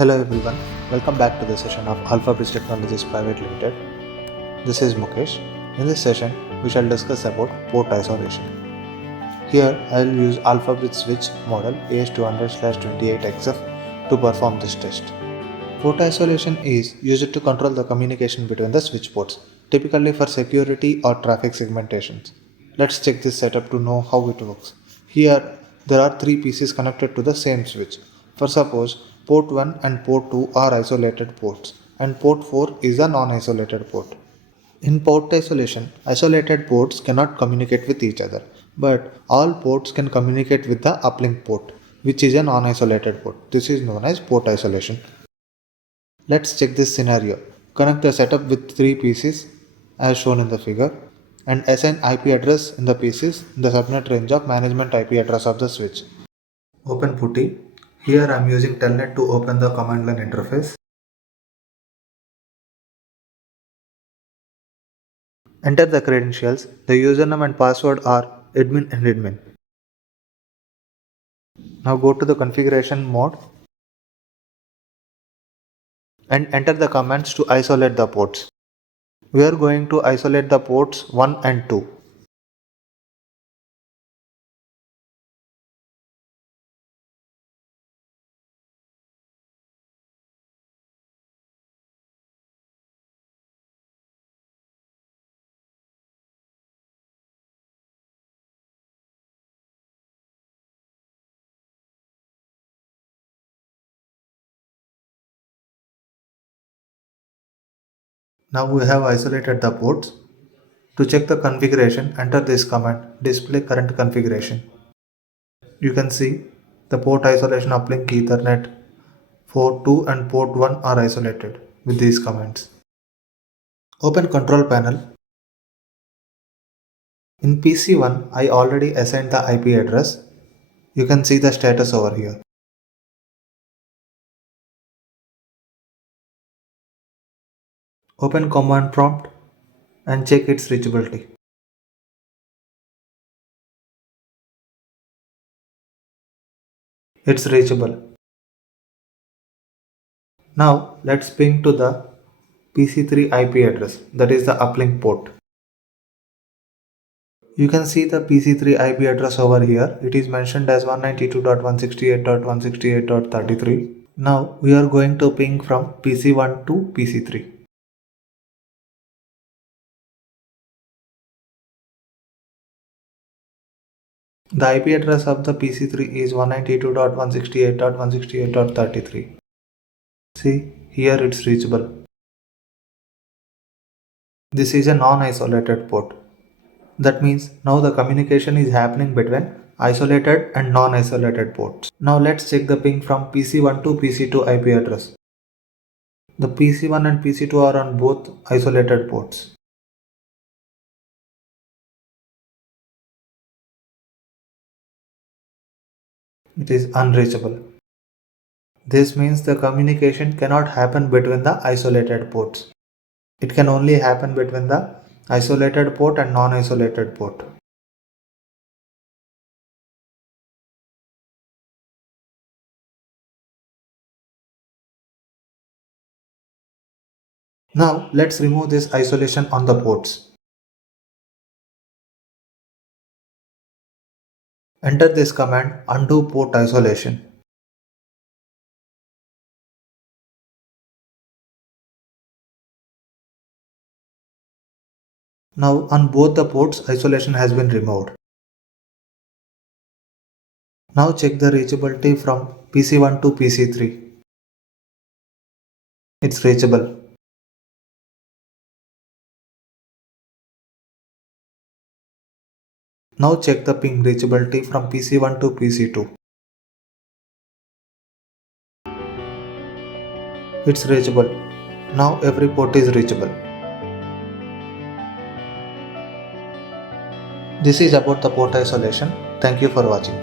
Hello everyone, welcome back to the session of Alpha Bridge Technologies Private Limited. This is Mukesh. In this session, we shall discuss about port isolation. Here, I will use Alpha Bridge switch model AS200/28XF to perform this test. Port isolation is used to control the communication between the switch ports, typically for security or traffic segmentations. Let's check this setup to know how it works. Here, there are three pieces connected to the same switch. For suppose, port 1 and port 2 are isolated ports, and port 4 is a non-isolated port. In port isolation, isolated ports cannot communicate with each other, but all ports can communicate with the uplink port, which is a non-isolated port. This is known as port isolation. Let's check this scenario. Connect the setup with three pieces as shown in the figure and assign IP address in the pieces in the subnet range of management IP address of the switch. Open PuTTY. Here I am using telnet to open the command line interface. Enter the credentials. The username and password are admin and admin. Now go to the configuration mode and enter the commands to isolate the ports. We are going to isolate the ports 1 and 2. Now we have isolated the ports. To check the configuration, enter this command display current configuration. You can see the port isolation uplink Ethernet port 2 and port 1 are isolated with these commands. Open control panel. In PC1, I already assigned the IP address. You can see the status over here. Open command prompt and check its reachability. It's reachable. Now let's ping to the PC3 IP address, that is the uplink port. You can see the PC3 IP address over here. It is mentioned as 192.168.168.33. Now we are going to ping from PC1 to PC3. The IP address of the PC3 is 192.168.168.33. See, here it's reachable. This is a non-isolated port. That means now the communication is happening between isolated and non-isolated ports. Now let's check the ping from PC1 to PC2 IP address. The PC1 and PC2 are on both isolated ports. It is unreachable. This means the communication cannot happen between the isolated ports. It can only happen between the isolated port and non-isolated port. Now let's remove this isolation on the ports. Enter this command undo port isolation. Now on both the ports isolation has been removed. Now check the reachability from PC1 to PC3. It's reachable. Now check the ping reachability from PC1 to PC2. It's reachable. Now every port is reachable. This is about the port isolation. Thank you for watching.